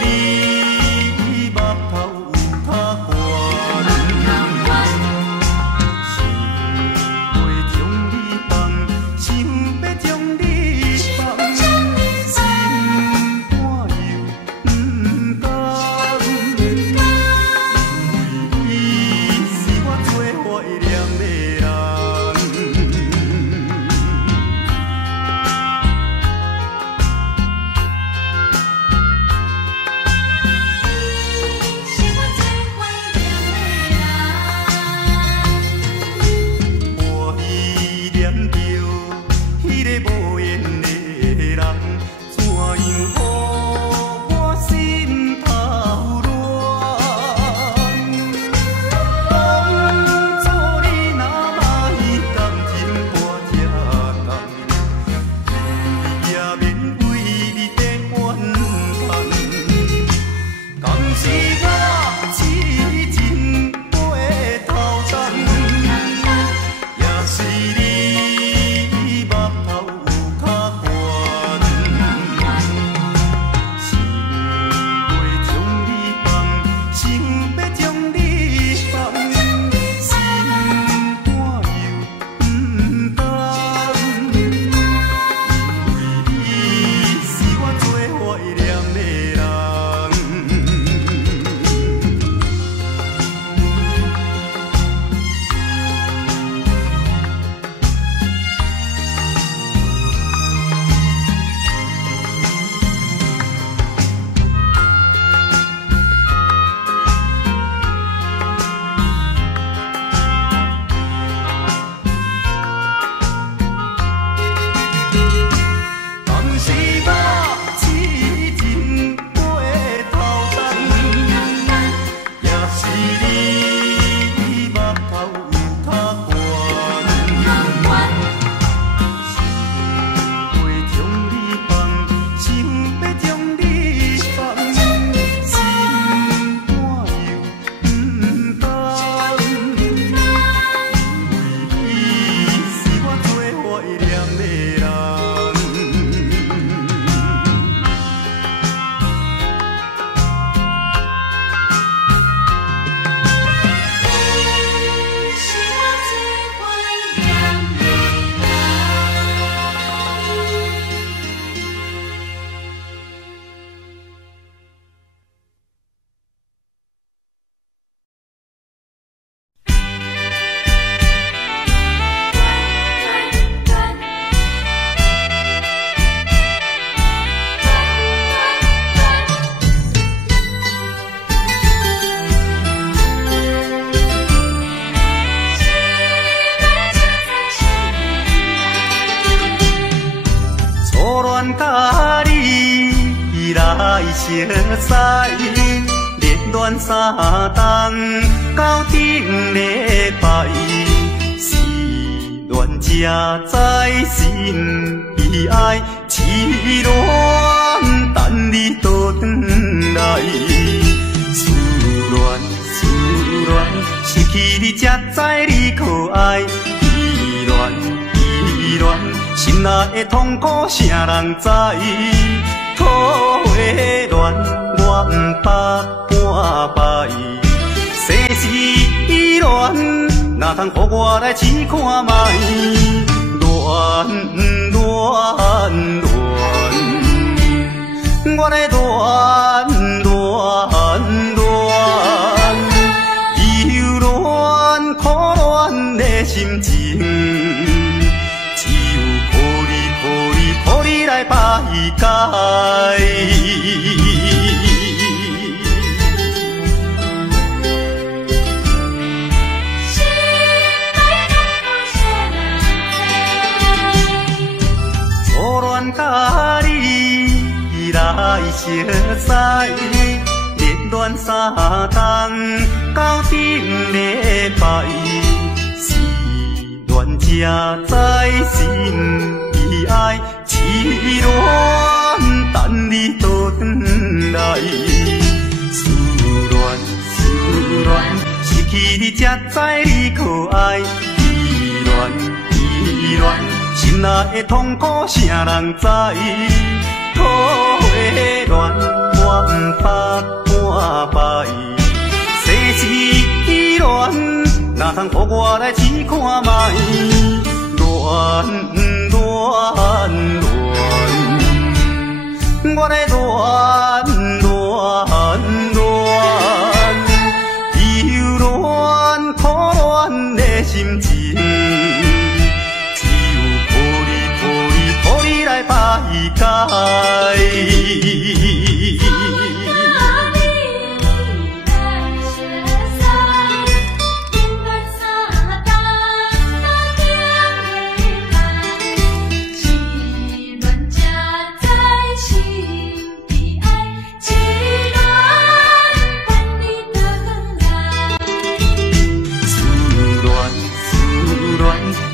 你目头有较悬，想袂将你放，想要将你放，心肝又不甘，因为你是我最怀念的人。我依念着迄个无缘的人，怎样予我心头乱？当初你若歹感情破这重，也免为你在怨叹。敢是我痴情背头重，也是你目头有较悬，想袂将你放，想要将你放，心肝又不甘，因为你是我最怀念的人。当时我痴情背头重，也是你目头有较悬，想袂将你放，想要将你放，心肝又不甘，因为你是我最怀念的人。初恋甲你来熟悉，热恋三冬到顶礼拜，是恋才知心悲哀，痴恋等你倒转来，思恋失去你才知你可爱，依恋。心内的痛苦，啥人知？土的恋，我不捌半摆。世事恋，哪通予我来试看卖？恋，我来忧恋苦恋的心情。予你来排解。初恋甲你来熟悉，热恋三冬到顶礼拜，是恋才知心悲哀。痴恋等你倒转来，思恋失去你才知你可爱，依恋心内的痛苦，啥人知？土的恋，我不怕半摆。世事乱，哪通予我来试看卖？乱乱乱，我来乱乱乱，忧乱苦乱的心情。来排解。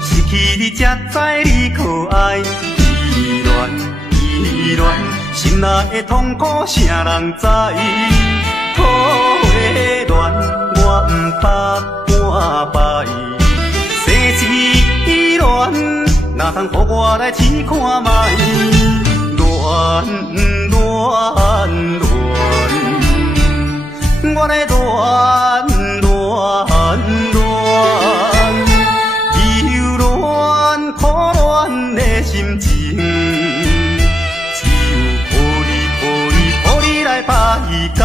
失去你才知你可爱。依恋，心内的痛苦谁人知？土的恋，我不怕半摆。世事乱，哪通予我来试看卖？乱乱乱，我来乱乱乱，忧乱苦乱的心情。来排解。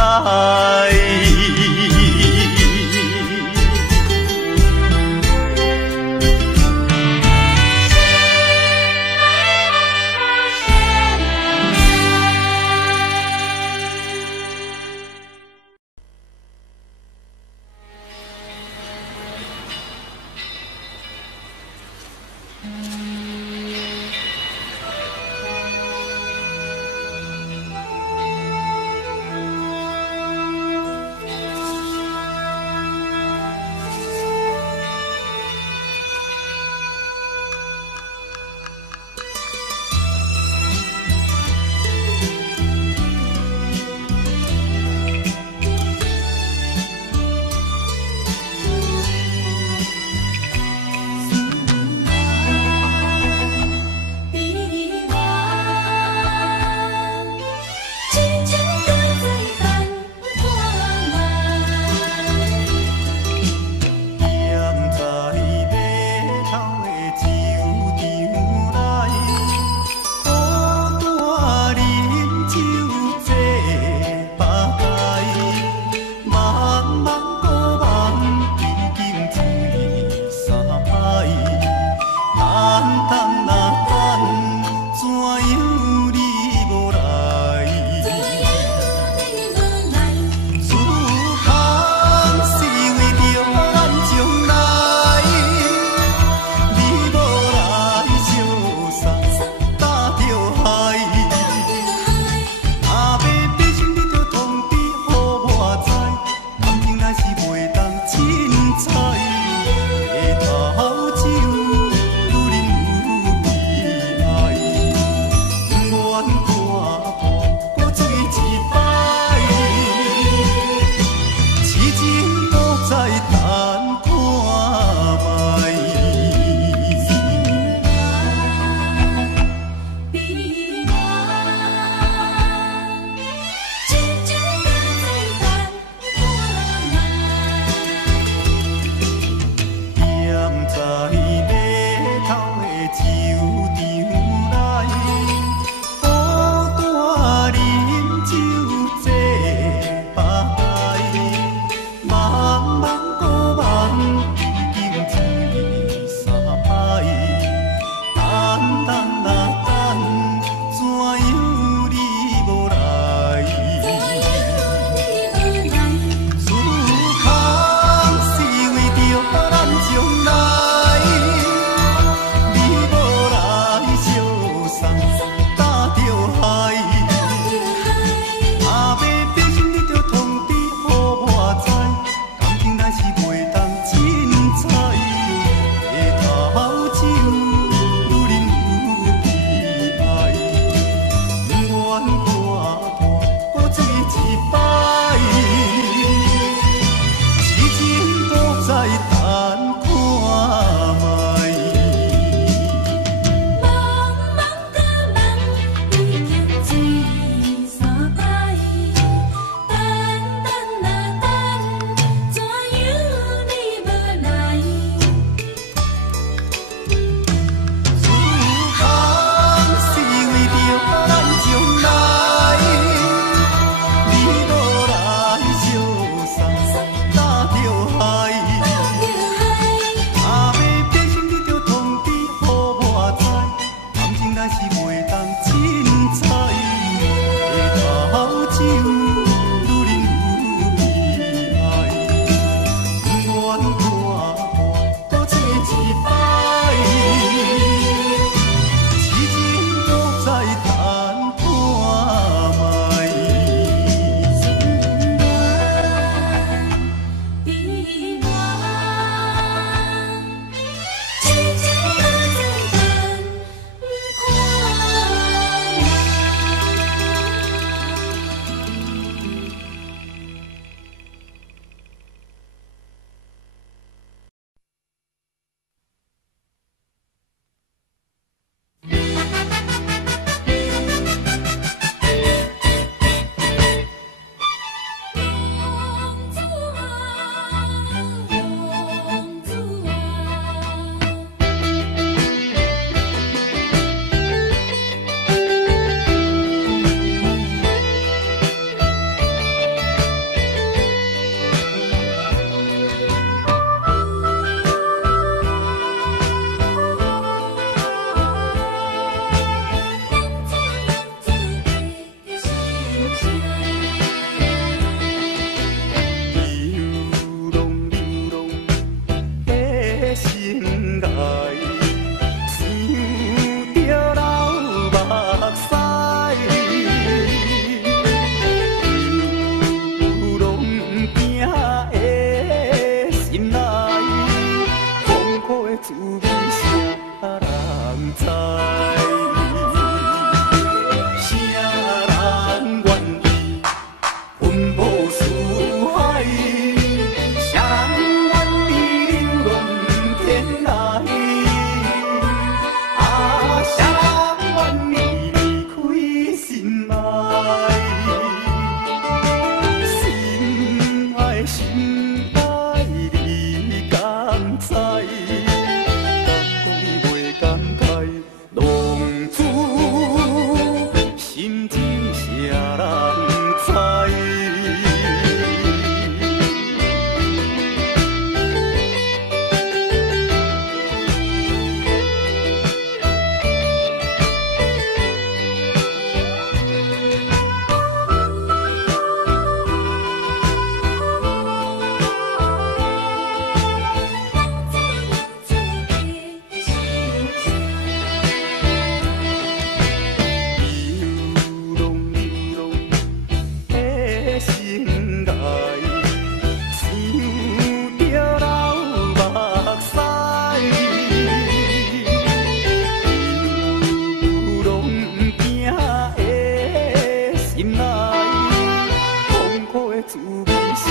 滋味啥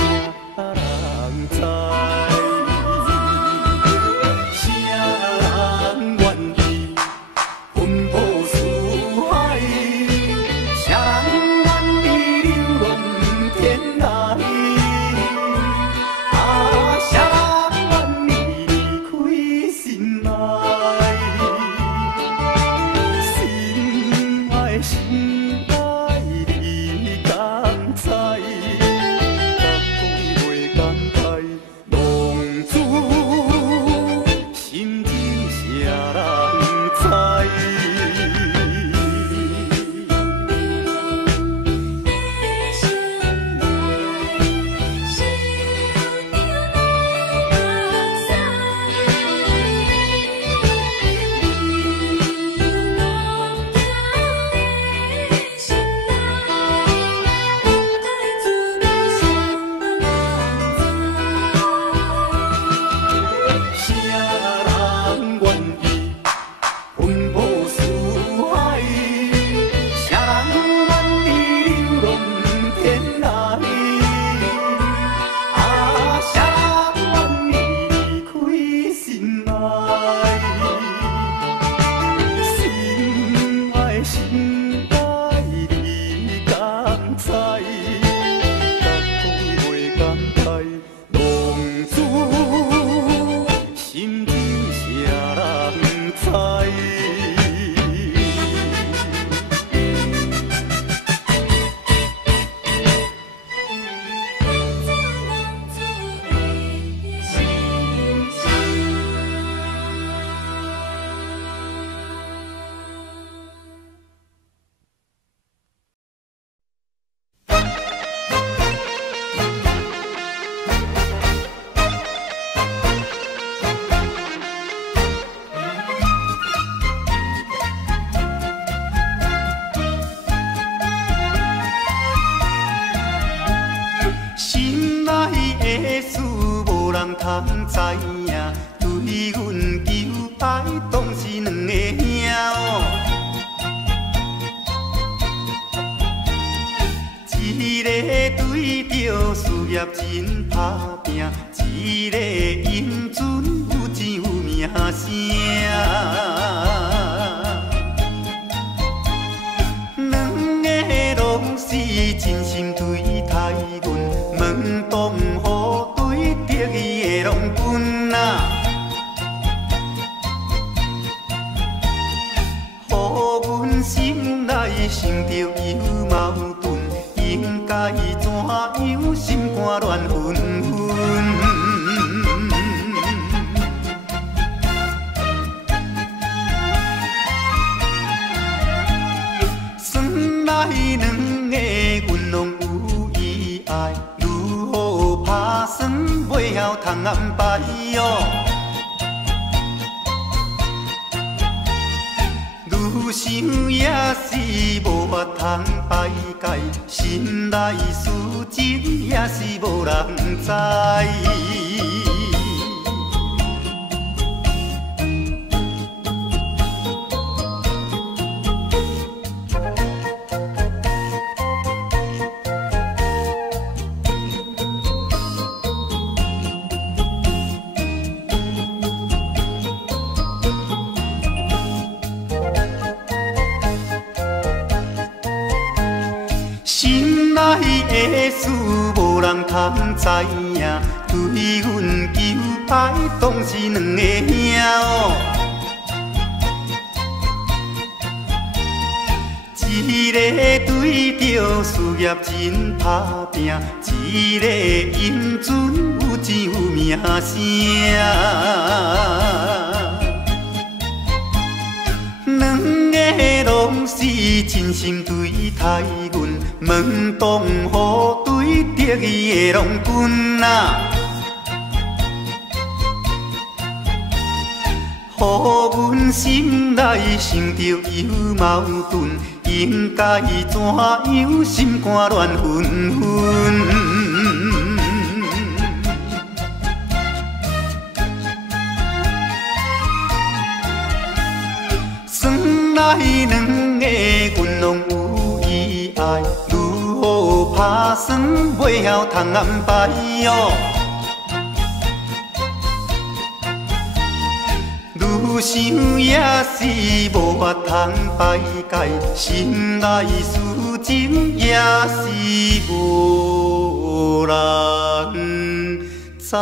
人知？啥人愿意奔波四海？啥人愿意流浪天涯？啊，啥人愿意离开心爱？心爱心爱你敢知？敢讲袂敢猜，浪子心情啥人知？通知影，对阮求爱当是两个兄哦。一个对着事业真打拼，一个英俊有钱有名声。两个拢是真心对待阮，门当户对得意的拢分啊。予阮心内生着有矛盾，应该怎样心肝乱纷纷？算来两个阮拢有意爱，如何打算袂晓通安排哦？愈想也是无法通排解，心内事情也是无人知。心内的事无人通知影，对阮求爱当是两个兄哦。一个对着事业真打拼，一个英俊有钱有名声。两个拢是真心对待阮，门当户对得意的拢分啊。予阮心内生着有矛盾，应该怎样心肝乱纷纷？算来两个阮拢有意爱，如何打算袂晓通安排哦。愈想也是无法通排解，心内事情也是无人知。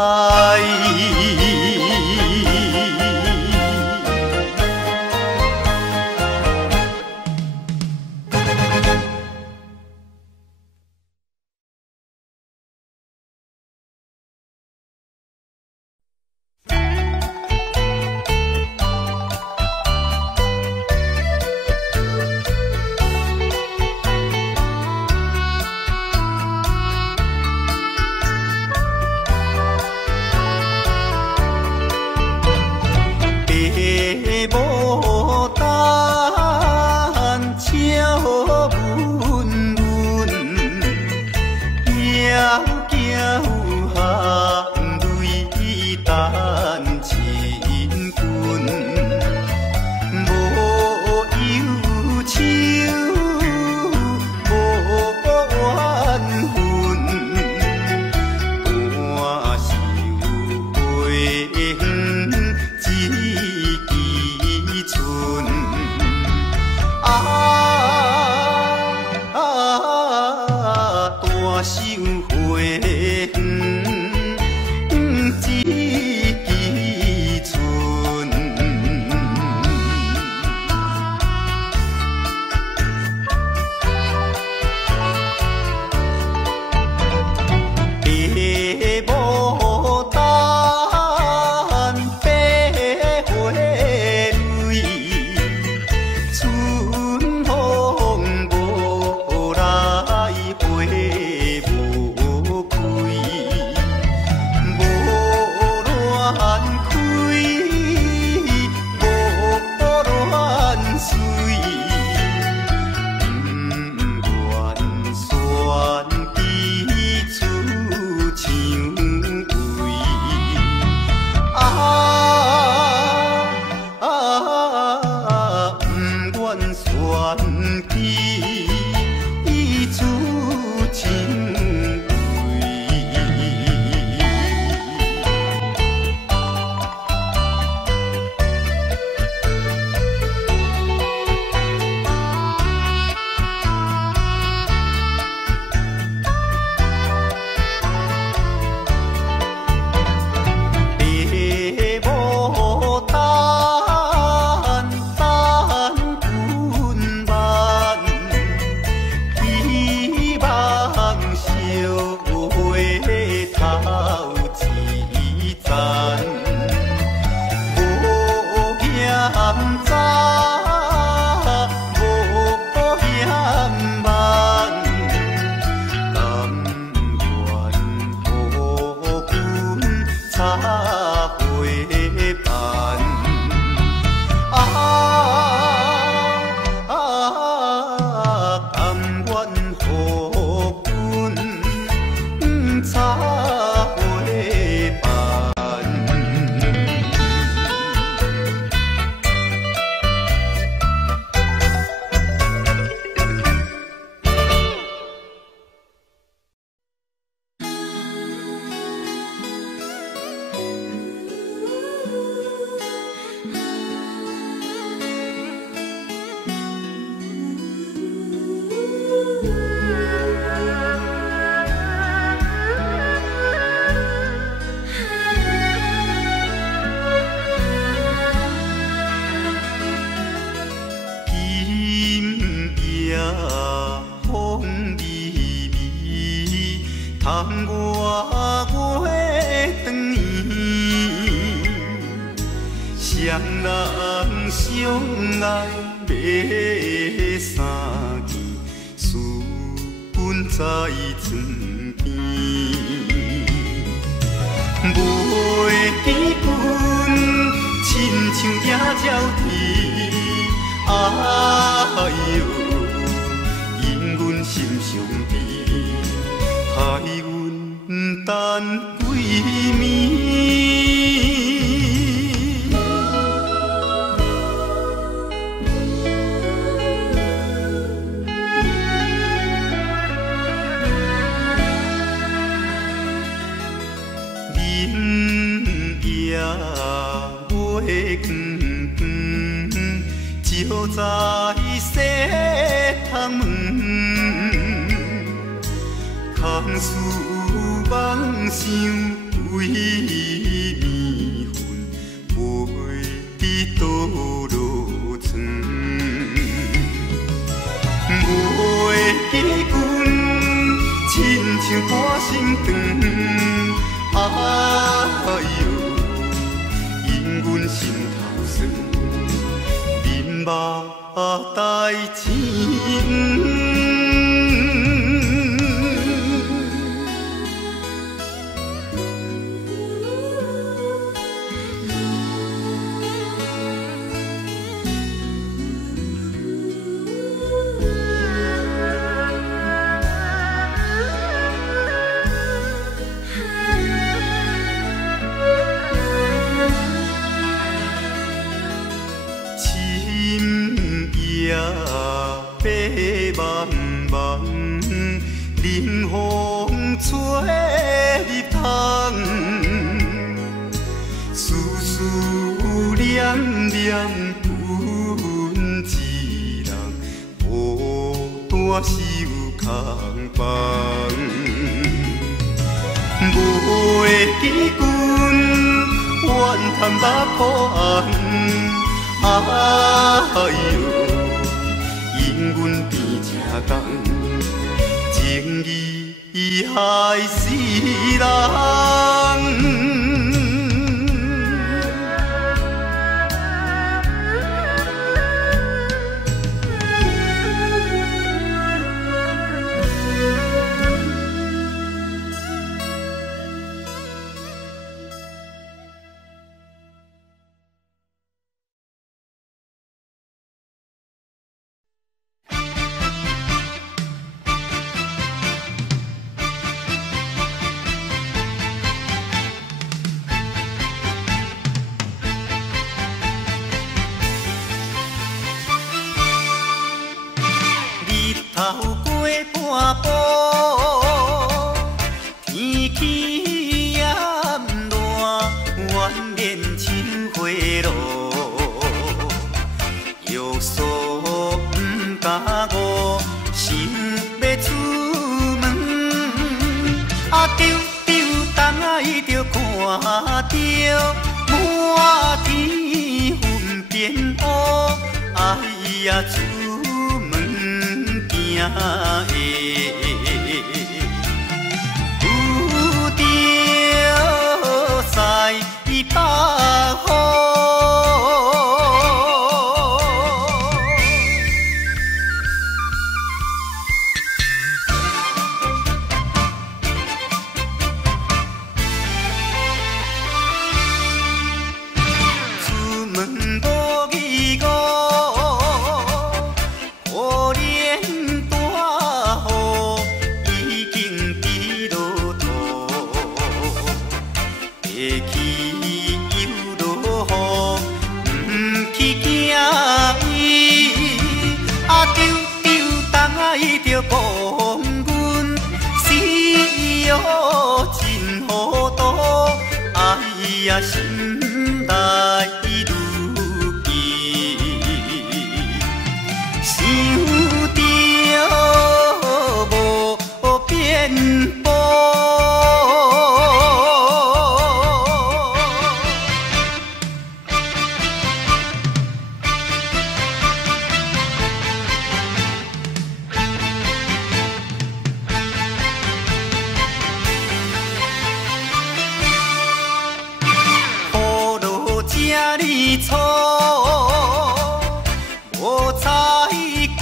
光照在西窗门，空思梦想为面粉，袂知倒落床。袂记阮，亲像半心肠，哎哟，因阮心头酸，面目代志。冷风吹入窗，思思念念阮一人，孤单守空房。袂记阮怨叹目苦红，哎哟，因阮变正重。情义害死人。头过半步，天气炎热，怨念像花落，约束不敢误，想要出门，丢东爱着看着满天云变乌，哎呀！行的，有着西北风。出门无意外。讲阮死哦真糊涂，哎呀心内如记，想着无变步。错，无采赶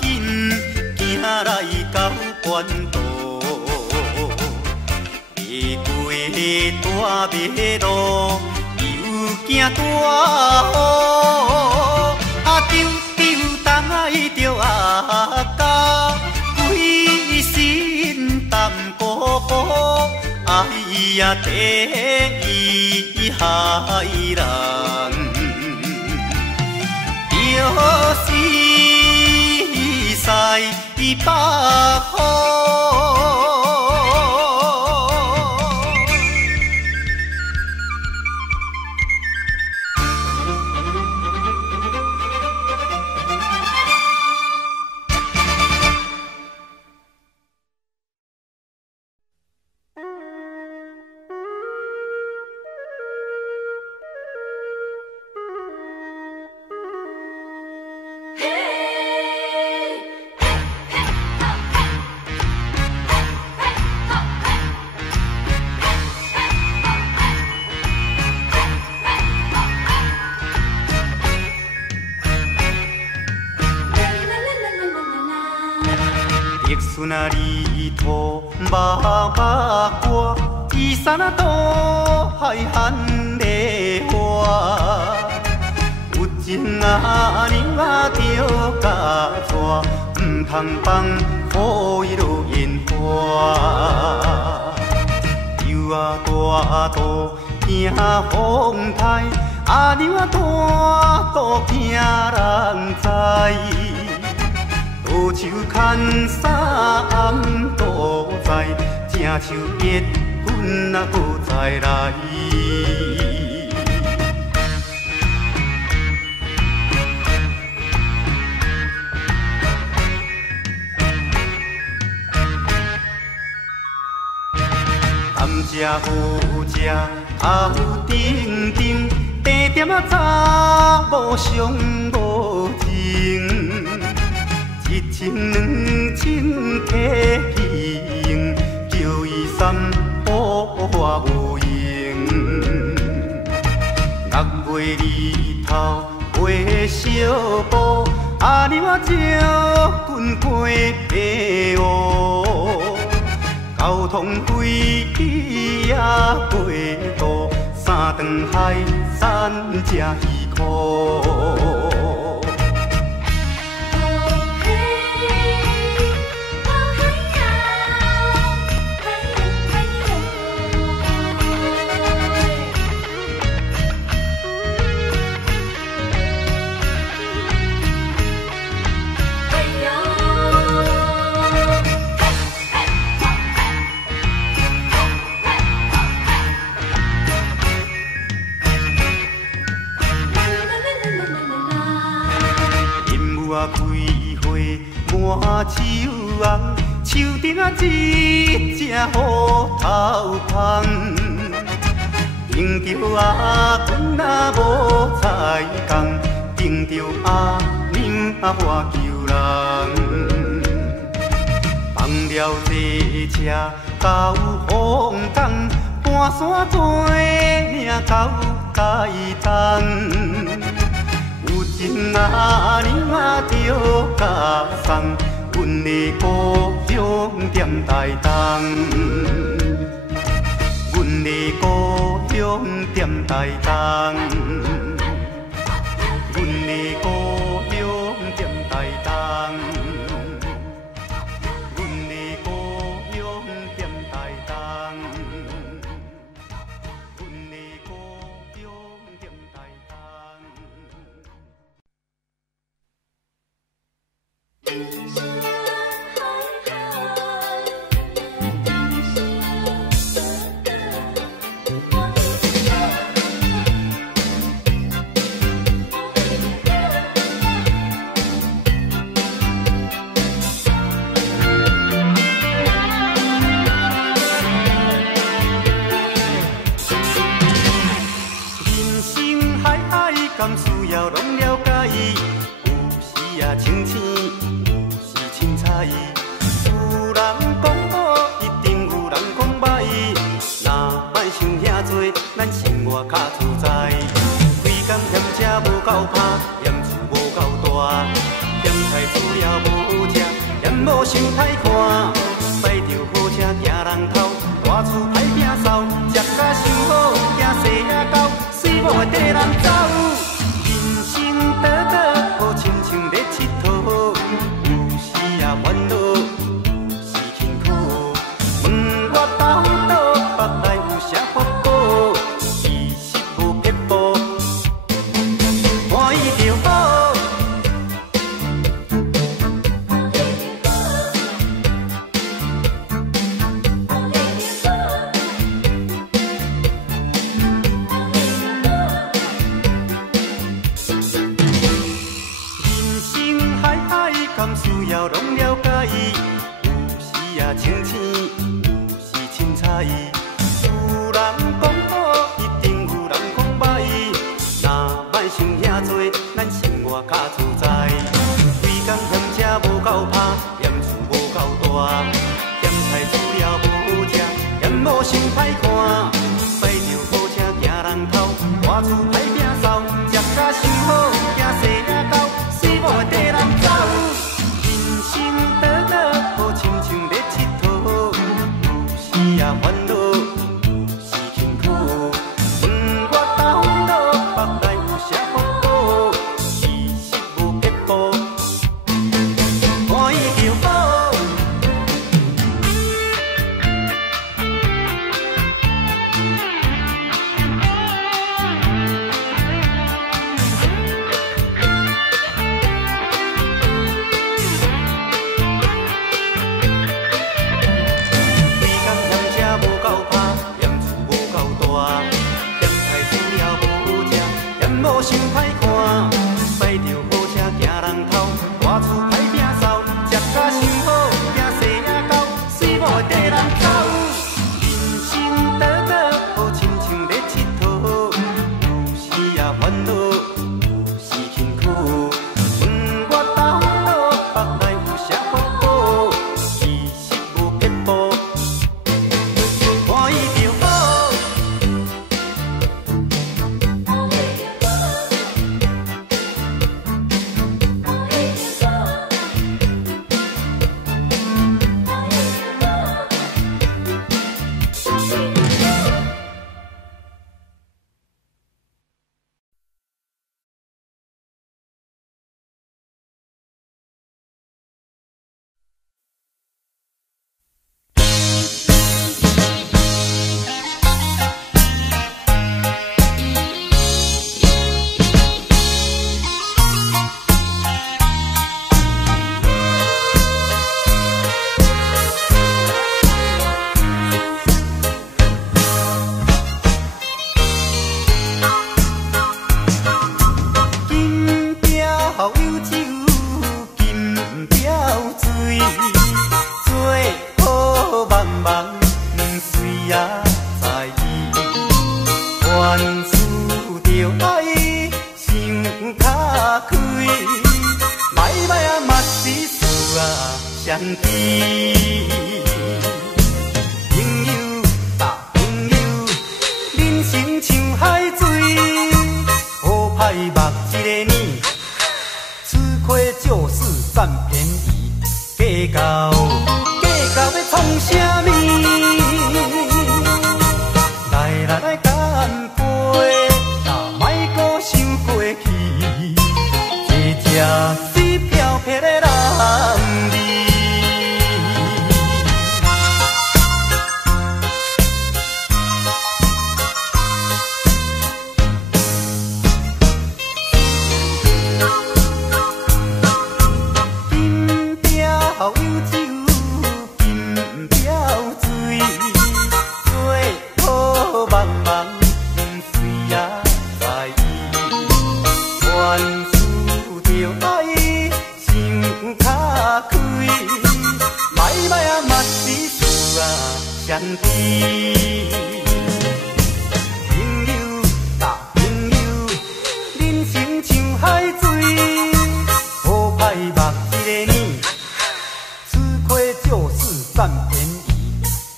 紧行来到关渡，爬过大马路，又行大雨，丢东爱着阿家，规身淡薄薄，哎呀地意害人。就是西北风。春啊，泥土麻麻歌，伊山啊多海罕的花。有情啊，娘啊着甲带，唔通放雨伊落烟花。游啊大渡惊风台，阿娘啊大渡惊人知。倒手牵衫暗倒在，正像月君啊搁再来。甘蔗好食，头顶顶，茶点啊查某上无情。一情两情客去用，叫伊三宝我有用。6月日头月小布，阿娘啊招君过白乌。交通费也过度，三顿海产才2箍。满手红，树顶啊一只虎头芳，迎着阿君啊无彩工，迎着阿娘啊花求人。放了这车到凤冈，半山做领到台东。有情啊娘啊着甲送，阮的故乡踮台东。阮的故乡踮台东。阮的故乡踮台东。阮的故乡踮台东。阮的故乡踮台东。人生海海，甘需要拢了解？有时啊清醒，有时凊彩。有人讲好，一定有人讲歹。若莫想遐多，咱生活较自在。规工嫌车无够拍，嫌厝无够大，嫌菜煮了无食，嫌某想歹看。驶着好车行人头，大厝歹摒扫，食甲伤好，惊细仔狗，水某会跟人走。人生短短，好亲像咧佚佗，有时啊烦恼，有时辛苦。问我到倒，腹内有啥法宝？其实无撇步，欢喜就好。甘需要拢了解？有时啊清醒，有时凊彩。有人讲好，一定有人讲歹。若莫想遐多，咱生活较自在。规工嫌车无够拍，嫌厝无够大，嫌菜煮了无食，嫌某想歹看。驶着好车行人头，大厝歹摒扫，食甲伤好，惊细仔狗，水某会跟人走。人生短短，好亲像烦恼是辛苦，问我头脑腹内有啥福报，其实无撇步，欢喜就好。无想歹看，驶着好车行人头，大厝歹摒扫，食甲伤好，惊细仔狗，水某会缀人走。人生短短，好亲像咧佚佗，有时也烦恼，有时辛苦。问我头脑腹内有啥福报，其实无撇步，欢喜就好。相知，朋友搭朋友，人生像海水，好歹目一个年，吃亏就是占便宜，计较要创啥物？来干杯，莫阁想过去，一只水漂撇的人儿。相知，朋友搭朋友，人生像海水，好歹目一个年，吃亏就是占便宜，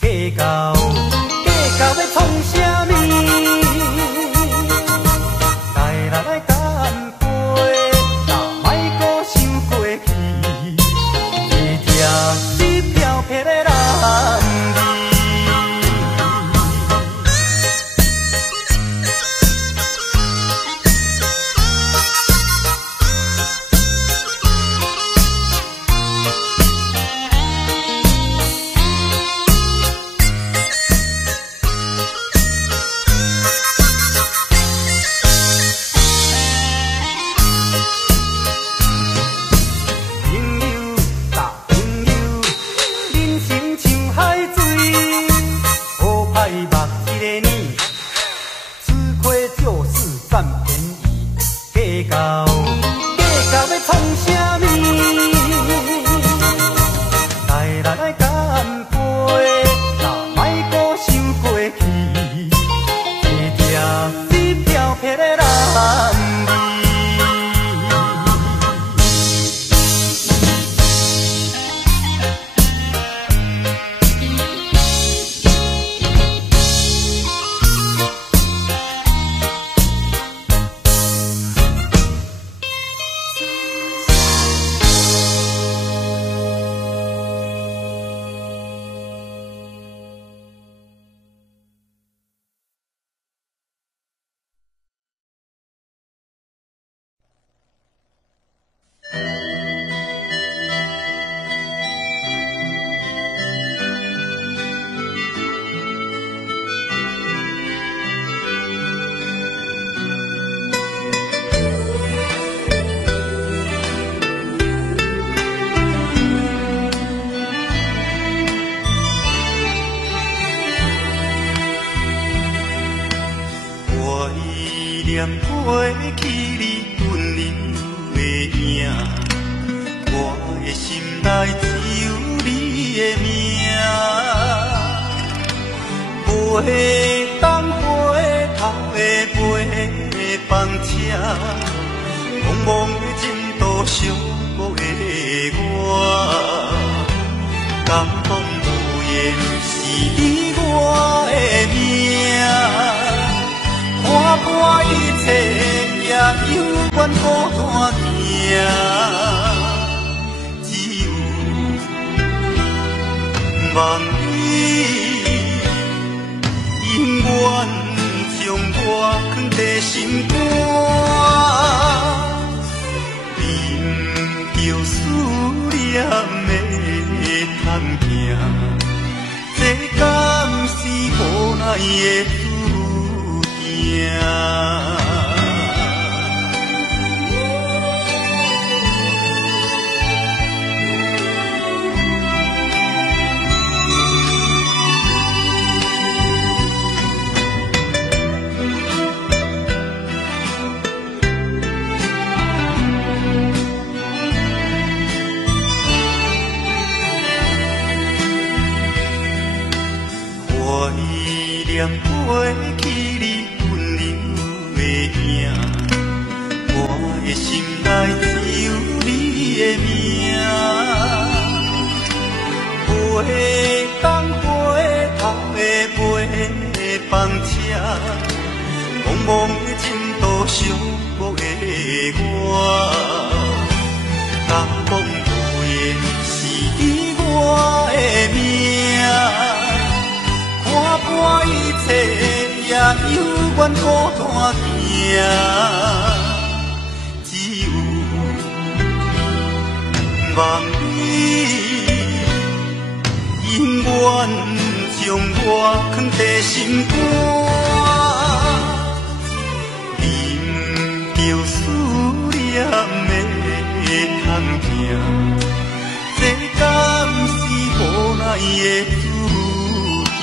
计较要创啥物？来干杯，莫阁想过去，一只水漂撇的人儿。念回去你温柔的影，我的心内只有你的名。袂当回头的陪房车，茫茫的前途寂寞的我，感动无言是你我的命，看破一切也犹原孤单行，只有望你。永远将我藏在心肝，忍着思念的叹行，这敢是无奈的注定？念回去你温柔的影，我的心内只有你的名。袂当回头的陪房车，茫茫的前途寂寞的我，感动无言是你我的命。看破一切也犹原孤单行，只有望你永远将我藏在心肝，忍着思念的叹行，这敢是无奈的注定？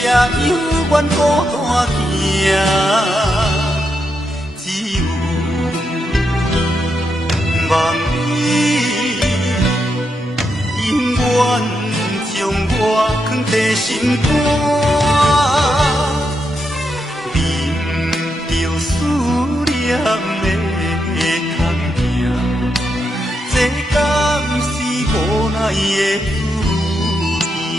也犹原孤单行，只有望你永远将我藏在心肝，忍着思念的叹行，这敢是无奈的注定？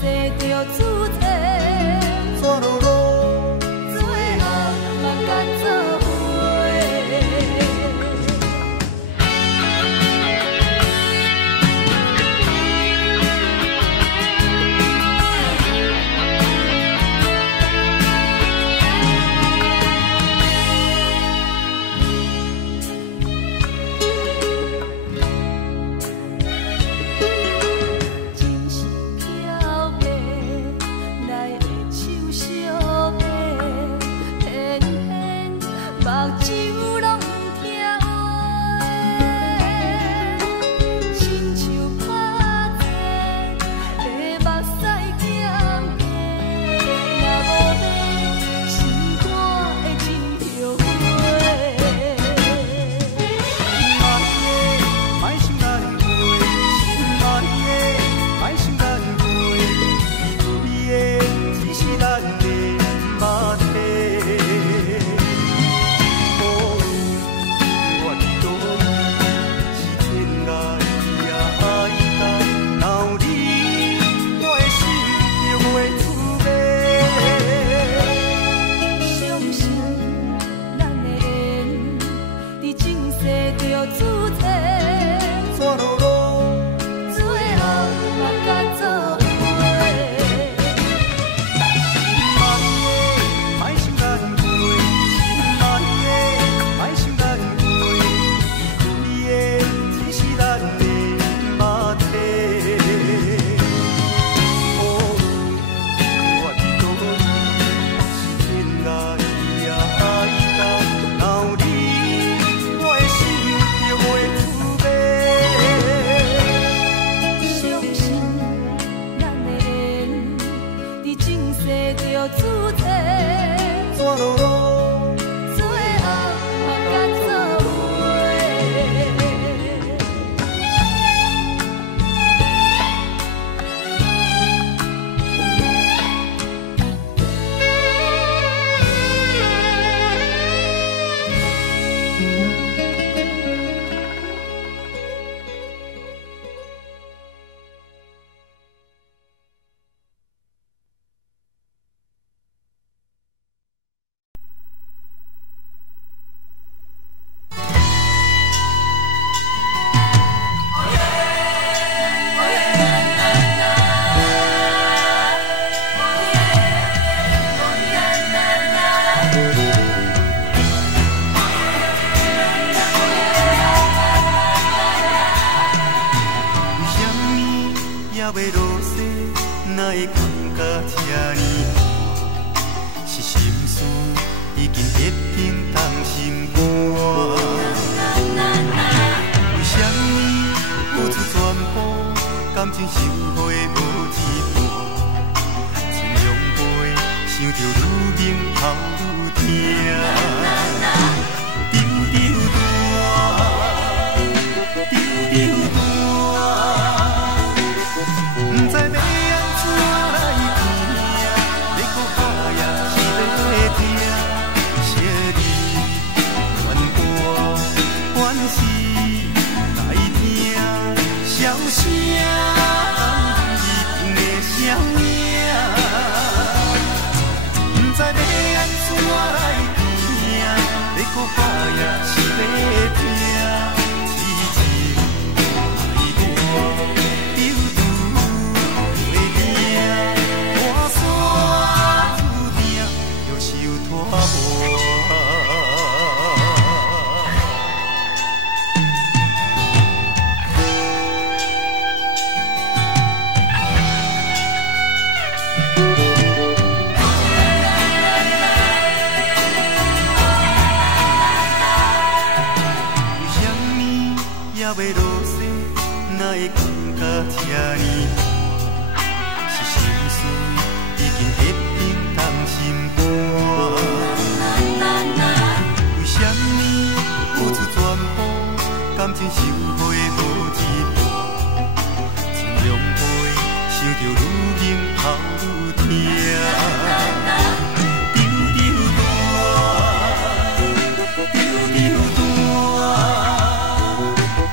世着主题，怎落落，最后嘛甲做伙。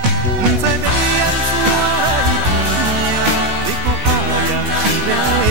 不知要安怎来行，要搁怕人是要。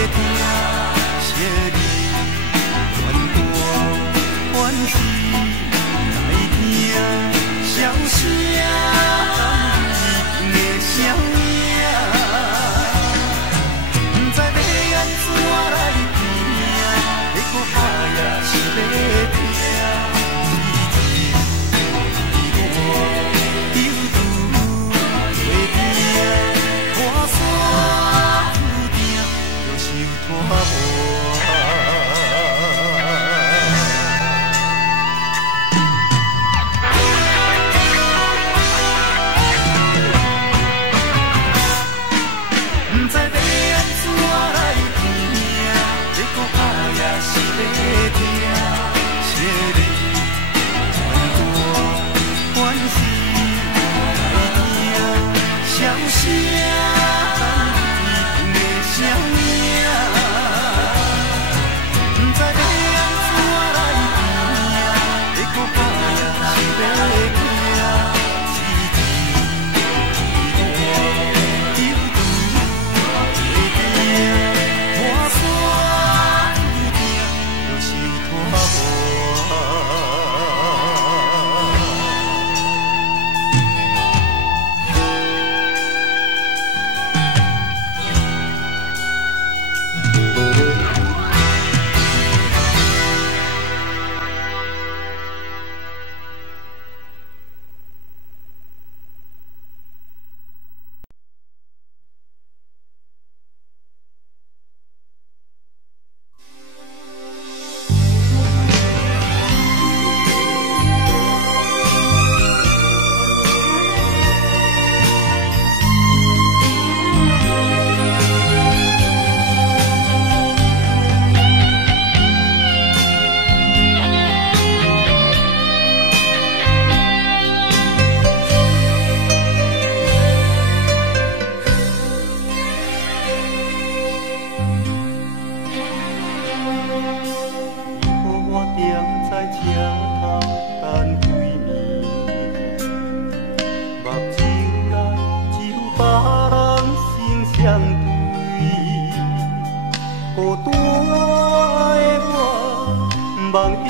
梦涌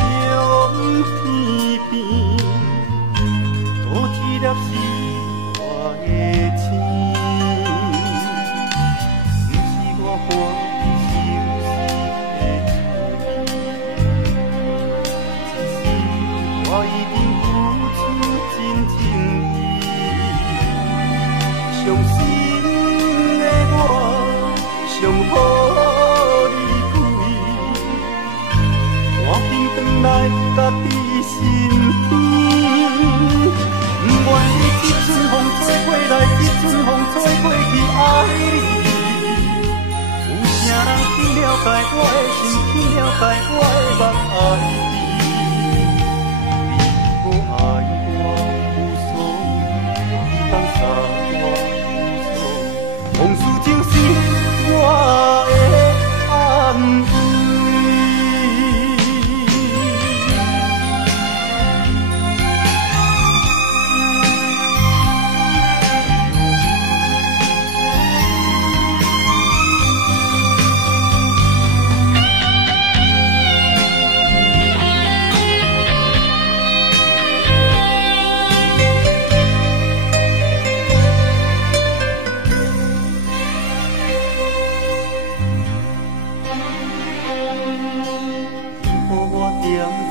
天边，多一粒是我的情，不是我欢喜的主意，一世我一定付出真情意，伤心的我上好你开，我紧转来甲你身边，不愿意一阵风吹过来，一阵风吹过去爱你。有啥人去了解我的心，去了解我的梦爱你？你不爱我无所谓，你放下我无所谓，往事就是我的安慰。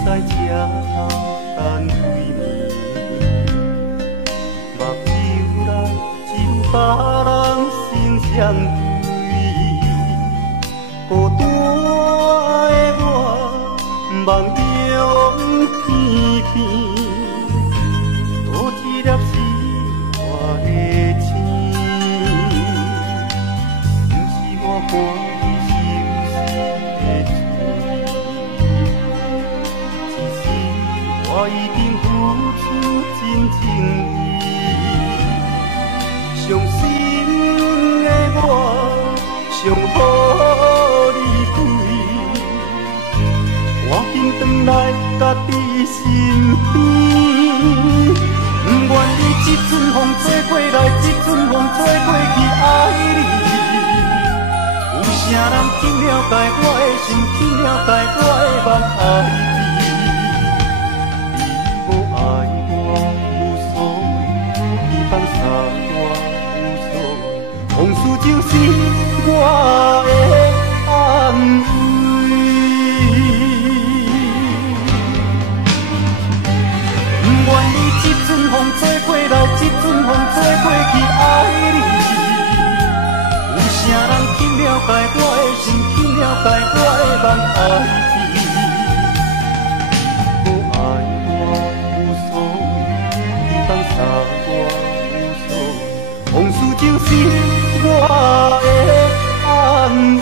在车头等几暝，目睭内只有别人心相对，孤单的我梦涌天边，多一粒是我的情，不是我欢我一定付出真情意，伤心的我上好你开，我紧转来甲你身边，不愿意一阵风吹过来，一阵风吹过去爱你。有啥人去了解我的心，去了解我的梦爱你？往事就是我的安慰，不愿意一阵风吹过来，一阵风吹过去爱你。有啥人去了解我的心，去了解我的梦爱你？不爱我无所谓，你放下我无所谓，往事就是我的安慰。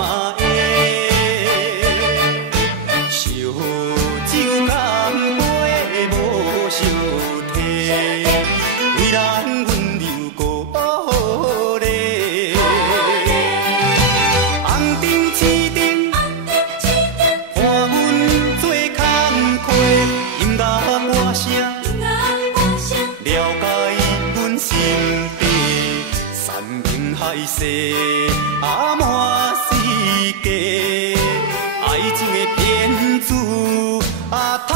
嘛会。烧酒干杯无相提，为咱温柔鼓励。红灯青灯，伴阮做工课，音乐歌声，了解阮心底，山明海誓，满世界，爱情的骗子他多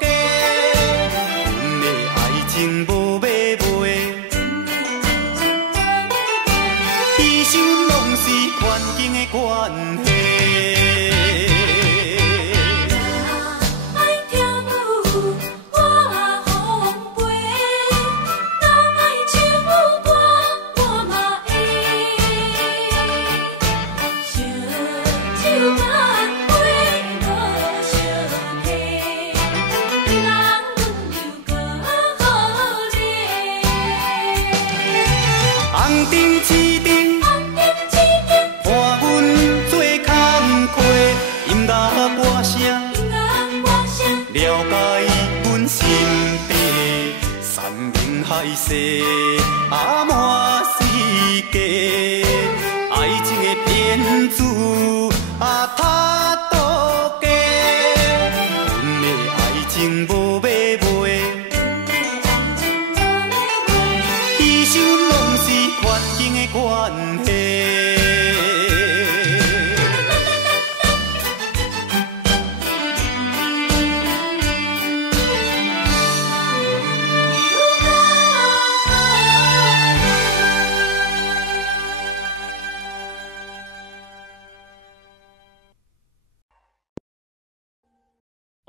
假，阮的爱情无买卖，一生拢是环境的关系。红灯青灯，伴阮做工课，音乐歌声，了解阮心底，山明海誓，满世界，爱情的骗子他多假，阮的爱情无买卖。一生拢是环境的关系。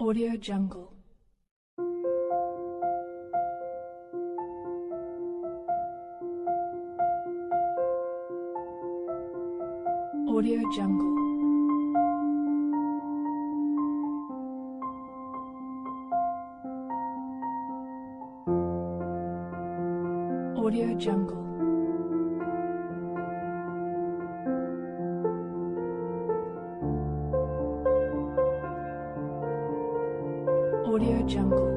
Audio Jungle. Audio Jungle. Audio Jungle. Audio Jungle.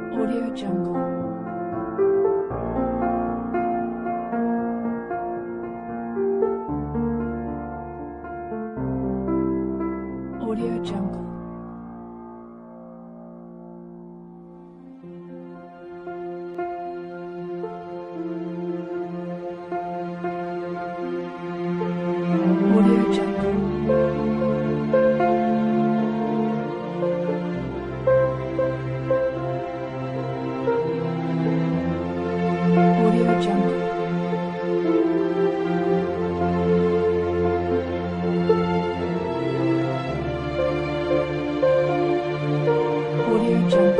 Audio Jungle. Audio Jungle. Audio Jungle. Audio Jungle. Audio Jungle. Audio Jungle.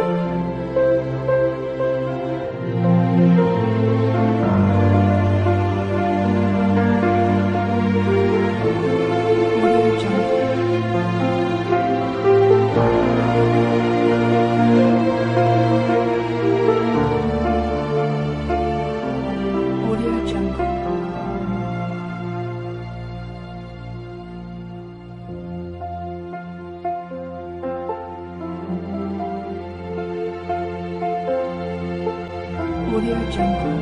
Audio Jungle. Audio Jungle.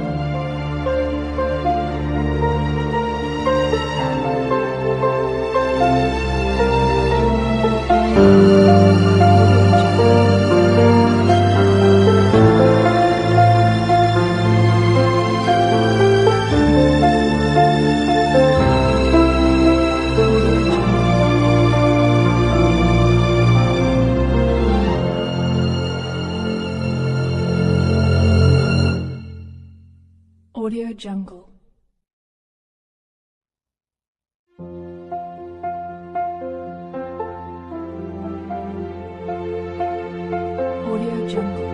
Audio Jungle. Audio Jungle.